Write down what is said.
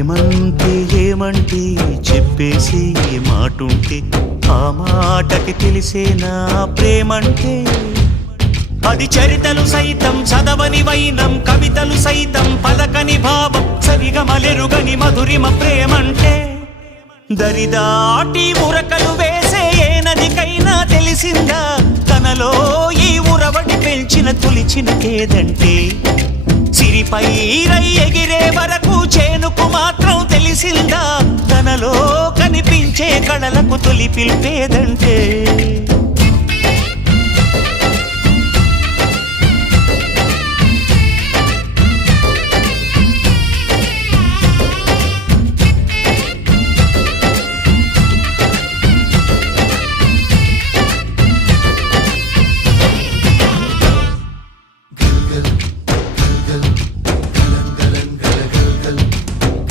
ప్రేమంటే ఏమంటే చెప్పేసి మాటుంటే ఆ మాటకి తెలిసేనా ప్రేమంటే. అది చరితలు సైతం చదవని వైనం, కవితలు సైతం పలకని భావం, సరిగమలెరుగని మధురిమ ప్రేమంటే. దరిదాటి ఉరకలు వేసే ఏ నదికైనా తెలిసిందా తనలో ఈ ఉరవడి పెంచిన తొలిచిన కేదంటే. సిరిపై రై ఎగిరే వరకు చేనుకు మాత్రం తెలిసిందా తనలో కనిపించే కళలకు తొలి పిలిపేదంటే.